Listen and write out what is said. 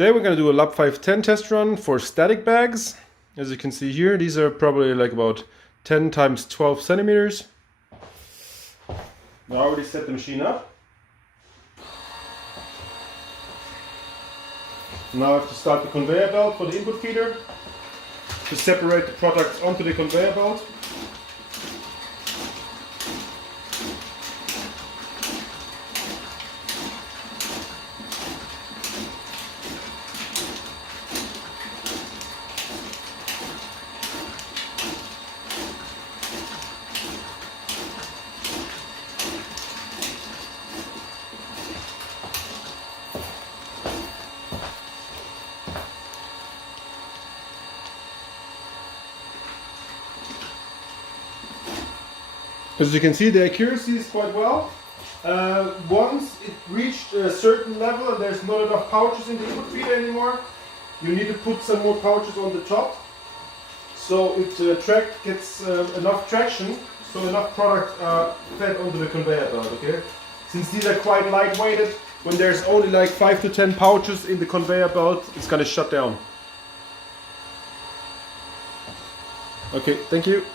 Today we're going to do a LAB510 test run for static bags. As you can see here, these are probably like about 10 times 12 centimeters. I already set the machine up. Now I have to start the conveyor belt for the input feeder to separate the products onto the conveyor belt. As you can see, the accuracy is quite well. Once it reached a certain level and there's not enough pouches in the input feeder anymore, you need to put some more pouches on the top so it gets enough traction, so enough product fed onto the conveyor belt. Okay? Since these are quite lightweighted, when there's only like 5 to 10 pouches in the conveyor belt, it's gonna shut down. Okay, thank you.